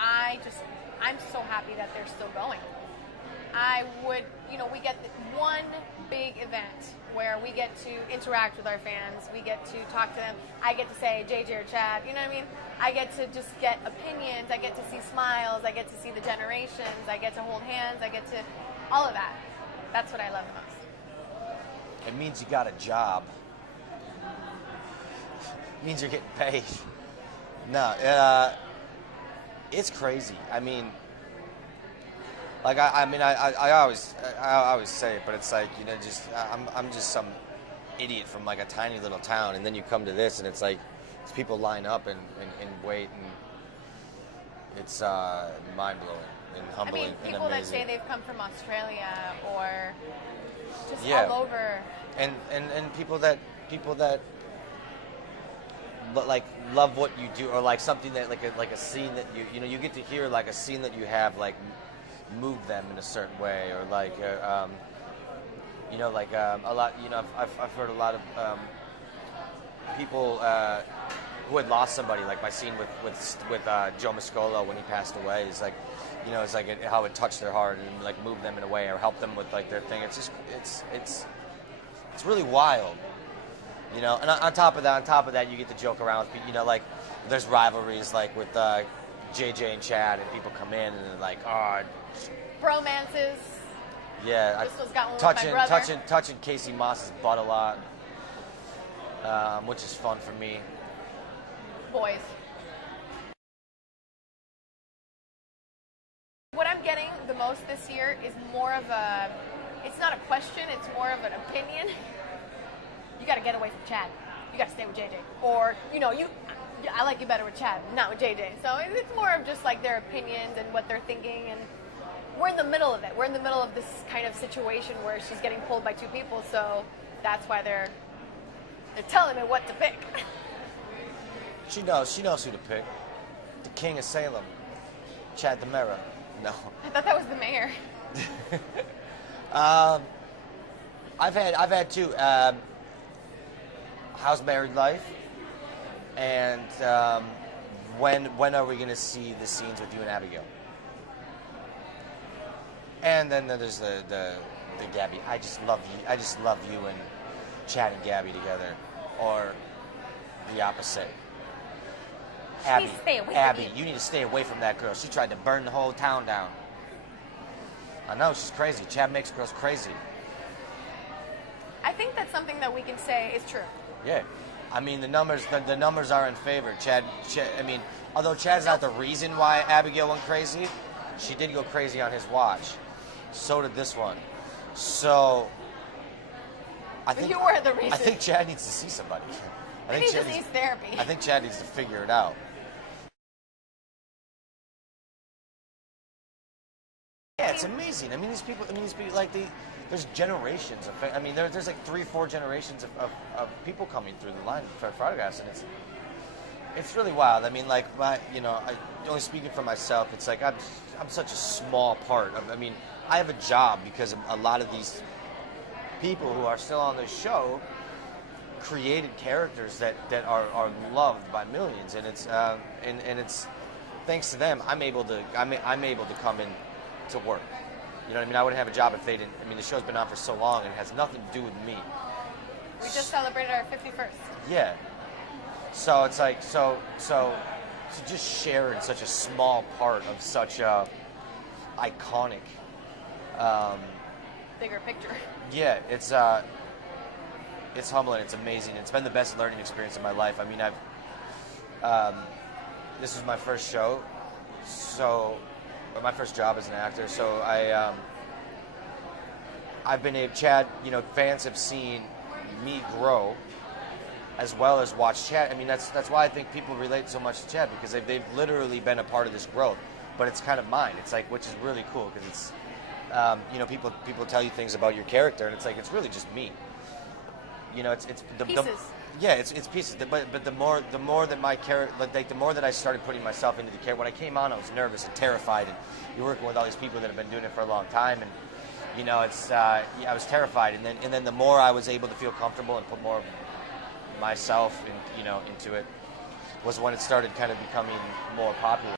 I'm so happy that they're still going. We get one big event where we get to interact with our fans. We get to talk to them. I get to say JJ or Chad, you know what I mean? I get to just get opinions. I get to see smiles. I get to see the generations. I get to hold hands. I get to all of that. That's what I love the most. It means you got a job. It means you're getting paid. No, it's crazy. I mean, like I always say it, but it's like, you know, just I'm just some idiot from like a tiny little town, and then you come to this, and it's like people line up and wait, and it's mind blowing and humbling. I mean, people and amazing. that say they've come from Australia or just all over, and people that like love what you do, or like something that like a scene that you get to hear, like a scene that you have like move them in a certain way, or like a lot. You know, I've heard a lot of people who had lost somebody, like my scene with Joe Mascolo when he passed away. Is like, you know, it's like how it touched their heart and like moved them in a way, or helped them with like their thing. It's just it's really wild. You know, and on top of that, you get to joke around with people. You know, like there's rivalries like with JJ and Chad, and people come in and they're like, oh, bromances. Yeah, this one's got one with my brother. touching Casey Moss's butt a lot, which is fun for me. Boys. What I'm getting the most this year is more of it's not a question, it's more of an opinion. You got to get away from Chad. You got to stay with JJ. Or, you know, I like you better with Chad, not with JJ. So it's more of just like their opinions and what they're thinking. And we're in the middle of it. We're in the middle of this kind of situation where she's getting pulled by two people. So that's why they're telling me what to pick. She knows who to pick. The king of Salem, Chad the Mayor. No. I thought that was the mayor. I've had two. How's married life? And when are we going to see the scenes with you and Abigail? And then there's the Gabby. I just love you and Chad and Gabby together, or the opposite. Abby, you need to stay away from that girl. She tried to burn the whole town down. I know, she's crazy. Chad makes girls crazy. I think that's something that we can say is true. Yeah, I mean the numbers are in favor. Chad. I mean, although Chad's not the reason why Abigail went crazy, she did go crazy on his watch. So did this one. So I think you were the reason. I think Chad needs to see somebody. He just needs therapy. I think Chad needs to figure it out. Yeah, it's amazing. I mean, these people like there's generations of. I mean, there's like 3-4 generations of people coming through the line for photographs, and it's really wild. I mean, like only speaking for myself, it's like I'm such a small part of. I mean, I have a job because a lot of these people who are still on this show created characters that are loved by millions, and it's it's thanks to them I'm able to come in to work. You know what I mean? I wouldn't have a job if they didn't. I mean, the show's been on for so long and it has nothing to do with me. We just celebrated our 51st. Yeah. So it's like so to just share in such a small part of such a iconic bigger picture. Yeah, it's humbling. It's amazing. It's been the best learning experience of my life. I mean, this was my first show, my first job as an actor. So I've been Chad. You know, fans have seen me grow, as well as watch Chad. I mean, that's why I think people relate so much to Chad, because they've literally been a part of this growth. But it's kind of mine. It's like, which is really cool, because it's people tell you things about your character, and it's like it's really just me. You know, it's the pieces. It's pieces. But the more that my character, like the more that I started putting myself into the character. When I came on, I was nervous and terrified, and you're working with all these people that have been doing it for a long time, and you know, I was terrified, and then the more I was able to feel comfortable and put more of myself into it, was when it started kind of becoming more popular.